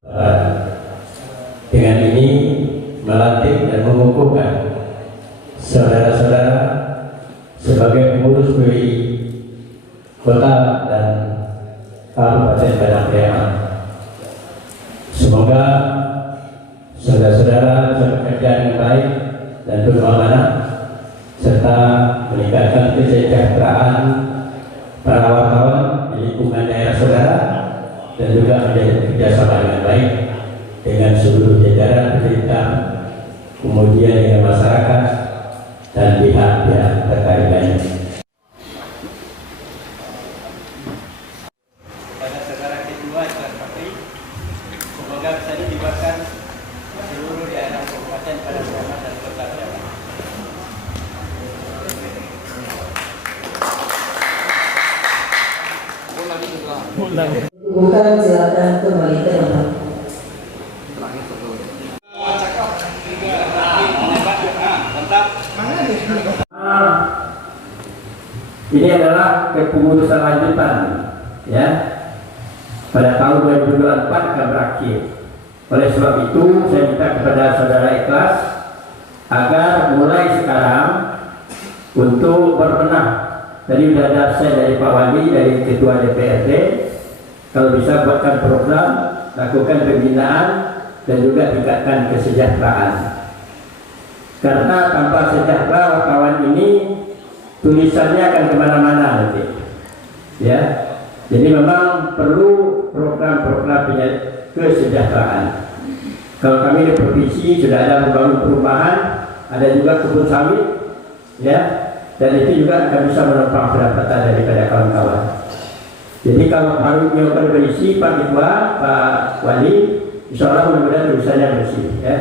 Dengan ini melantik dan mengukuhkan saudara-saudara sebagai pengurus PWI Kota dan Kabupaten Padang Briangan. Semoga saudara-saudara bekerja dengan baik dan penuh amanah serta meningkatkan kesejahteraan para wartawan di lingkungan daerah saudara dan juga menjadi kerjasama dengan baik dengan seluruh jajaran pemerintah, kemudian dengan masyarakat dan pihak-pihak terkait lainnya. Pada saudara kedua Tuan Fakri, semoga bisa dilibatkan seluruh daerah Kabupaten Padang Briangan dan Kota Briangan. Bukan, silakan kembali ke tempat. Ini adalah kepengurusan lanjutan, ya. Pada tahun 2024 akan berakhir. Oleh sebab itu, saya minta kepada saudara ikhlas agar mulai sekarang untuk berbenah. Tadi sudah ada absen dari Pak Wali, dari Ketua DPRD. Kalau bisa buatkan program, lakukan pembinaan dan juga tingkatkan kesejahteraan. Karena tanpa sejahtera wartawan ini tulisannya akan kemana-mana nanti, ya. Jadi memang perlu program-program kesejahteraan. Kalau kami di provinsi sudah ada membangun perumahan, ada juga kebun sawit, ya, dan itu juga akan bisa menopang pendapatan daripada kawan-kawan. Jadi kalau baru melakukan berisi Pak Ketua, Pak Wali, insya Allah mudah-mudahan tulisannya bersih, ya.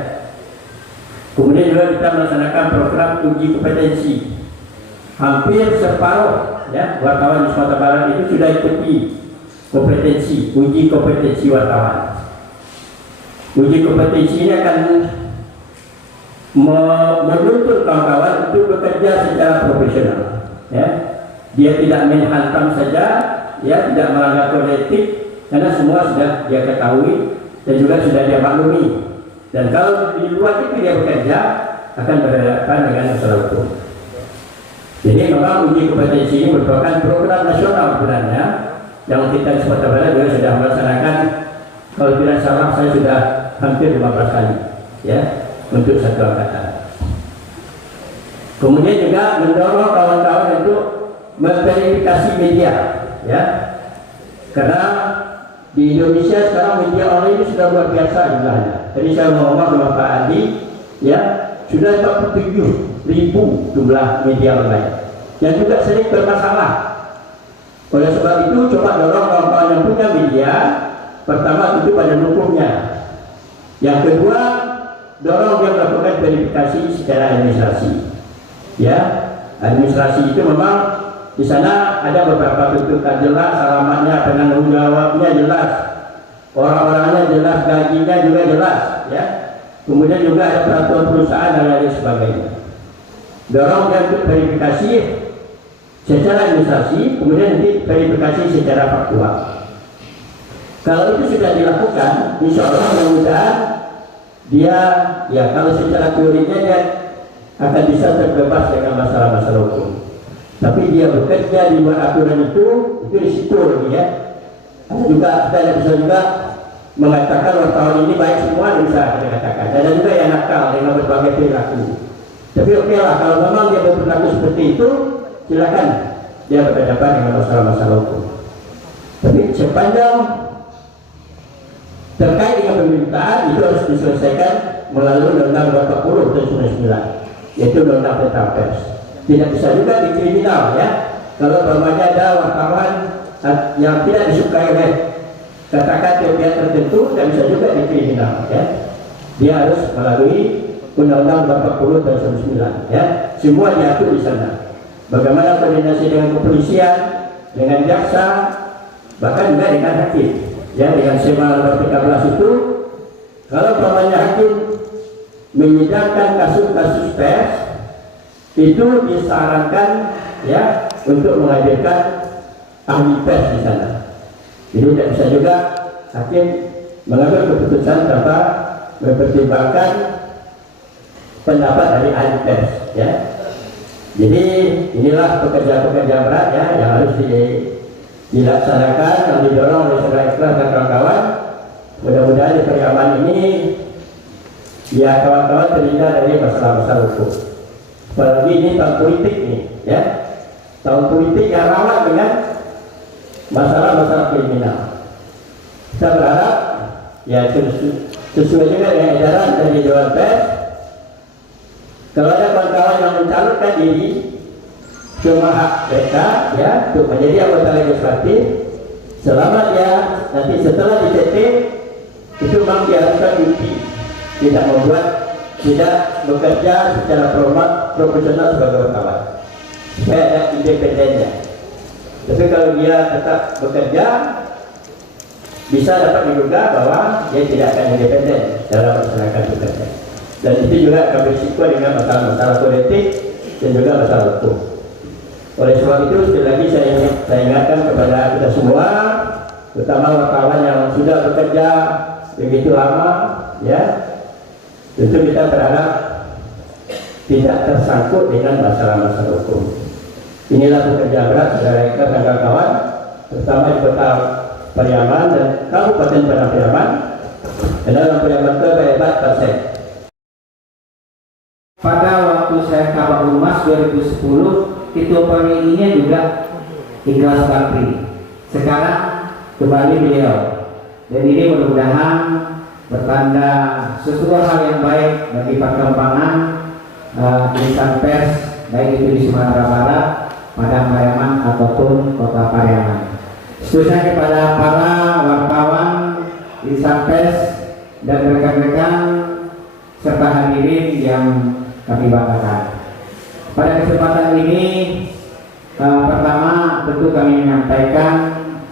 Kemudian juga kita melaksanakan program uji kompetensi. Hampir separuh, ya, wartawan di Sumatera Barat itu sudah ikuti kompetensi, uji kompetensi wartawan. Uji kompetensi ini akan menuntut kawan-kawan untuk bekerja secara profesional, ya. Dia tidak main hantam saja, ya, tidak melanggar kode etik, karena semua sudah dia ketahui dan juga sudah dia maklumi. Dan kalau di luar itu dia bekerja akan berhadapan dengan masalah hukum. Jadi memang uji kompetensi ini merupakan program nasional sebenarnya yang kita di Sumatera Barat juga sudah melaksanakan. Kalau tidak salah saya sudah hampir 15 kali, ya, untuk satu angkatan. Kemudian juga mendorong kawan-kawan untuk memverifikasi media, ya, karena di Indonesia sekarang media online ini sudah luar biasa jumlahnya. Jadi saya ngomong sama Pak Andi, ya, sudah 47.000 jumlah media online yang juga sering bermasalah. Oleh sebab itu coba dorong kawan-kawan yang punya media, pertama tentu pada hukumnya, yang kedua dorong dia melakukan verifikasi secara administrasi, ya. Administrasi itu memang di sana ada beberapa bentukan jelas, alamatnya, penanggung jawabnya jelas, orang-orangnya jelas, gajinya juga jelas, ya. Kemudian juga ada peraturan perusahaan dan lain sebagainya. Dorong dia untuk verifikasi secara administrasi, kemudian nanti verifikasi secara faktual. Kalau itu sudah dilakukan, insya Allah mudah-mudahan dia, ya, kalau secara teorinya dia akan bisa terbebas dengan masalah-masalah hukum. Tapi dia bekerja di luar aturan itu risiko, ya. Ada juga, kita bisa juga mengatakan wartawan ini baik semua, bisa dikatakan. Ada juga yang nakal dengan berbagai perilaku. Tapi oke lah, kalau memang dia berperilaku seperti itu, silakan dia berhadapan dengan masalah-masalah hukum. Tapi sepanjang terkait dengan pemerintahan itu harus diselesaikan melalui Undang-Undang 40 tahun 99, yaitu Undang-Undang Tentang Pers. Tidak bisa juga dikriminal, ya. Kalau umpamanya ada wartawan yang tidak disukai oleh katakan pihak tertentu, dan bisa juga dikriminal, ya. Dia harus melalui Undang-Undang 40 tahun 99, ya. Semua diatur di sana. Bagaimana koordinasi dengan kepolisian, dengan jaksa, bahkan juga dengan hakim, ya. Dengan SEMA nomor 13 itu, kalau umpamanya hakim menyidangkan kasus-kasus pers, itu disarankan, ya, untuk menghadirkan ahli pers di sana. Jadi tidak bisa juga hakim mengambil keputusan tanpa mempertimbangkan pendapat dari ahli pers, ya. Jadi inilah pekerjaan-pekerjaan berat ya yang harus dilaksanakan, yang didorong oleh saudara Ikhlas dan kawan-kawan. Mudah-mudahan di Pariaman ini ya kawan-kawan terhindar dari masalah-masalah hukum. Apalagi ini tahun politik nih, ya. Tahun politik yang rawan dengan masalah-masalah kriminal. Saya berharap ya sesuai juga dengan edaran dari Dewan Pers, kalau ada kawan-kawan yang mencalonkan diri, cuma hak mereka ya untuk menjadi anggota legislatif, selama dia nanti setelah dicetek itu memang diharuskan cuti, tidak bekerja secara profesional sebagai wartawan, supaya ada independennya. Tapi kalau dia tetap bekerja, bisa dapat diduga bahwa dia tidak akan independen dalam melaksanakan tugasnya. Dan itu juga akan berisiko dengan masalah-masalah politik dan juga masalah hukum. Oleh sebab itu sekali lagi saya ingatkan kepada kita semua, terutama wartawan yang sudah bekerja begitu lama, ya, tentu kita berharap tidak tersangkut dengan masalah-masalah hukum. Inilah pekerjaan berat saudara Ikhlas dan kawan-kawan, terutama di Kota Pariaman dan Kabupaten Padang Pariaman, dan dalam Pariaman itu hebat persen. Pada waktu saya Kabak Humas 2010, Ketua PMI-nya juga Ikhlas Bakri. Sekarang kembali beliau. Dan ini mudah-mudahan bertanda sesuatu hal yang baik bagi perkembangan insan pers, baik itu di Sumatera Barat, Padang Pariaman ataupun Kota Pariaman. Khususnya kepada para wartawan, insan pers dan rekan-rekan serta hadirin yang kami banggakan. Pada kesempatan ini pertama tentu kami menyampaikan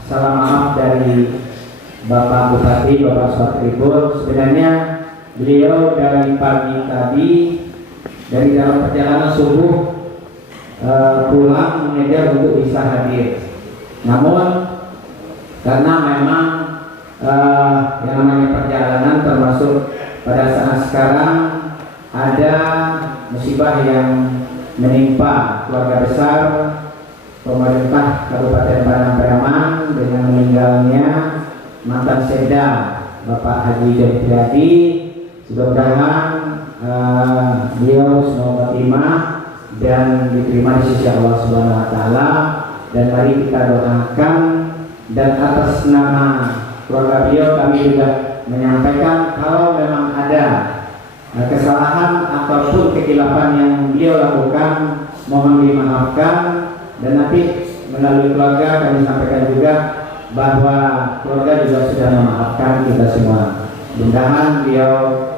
salam maaf dari Bapak Bupati, Bapak Suatribun. Sebenarnya beliau dari pagi tadi dari dalam perjalanan subuh pulang mengejar untuk bisa hadir. Namun karena memang yang namanya perjalanan, termasuk pada saat sekarang ada musibah yang menimpa keluarga besar pemerintah Kabupaten Padang Pariaman dengan meninggalnya mantan Sekda Bapak Haji Joni Priadi. Mudah-mudahan beliau semoga khotimah dan diterima di sisi Allah Subhanahu Wa Taala. Dan mari kita doakan, dan atas nama keluarga beliau kami juga menyampaikan kalau memang ada kesalahan ataupun kekhilafan yang beliau lakukan, mohon dimaafkan. Dan nanti melalui keluarga kami sampaikan juga bahwa keluarga juga sudah memaafkan kita semua. Mudah-mudahan beliau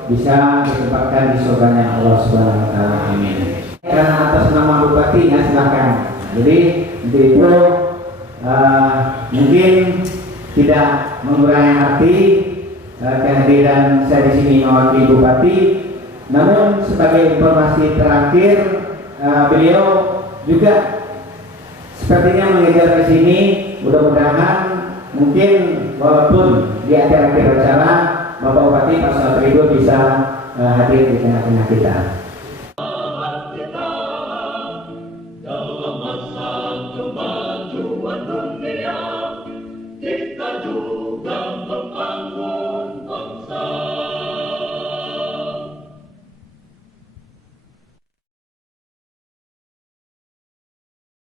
bisa ditempatkan di surganya Allah Subhanahu Wa Taala. Amin. Karena atas nama bupatinya silakan. Jadi itu mungkin tidak mengurangi arti kehadiran saya di sini mewakili bupati. Namun sebagai informasi terakhir, beliau juga sepertinya mengejar ke sini. Mudah-mudahan mungkin walaupun di akhir-akhir acara Bapak Bupati Pak Suatribun bisa hadir di tengah-tengah kita. Dalam masa kemajuan dunia.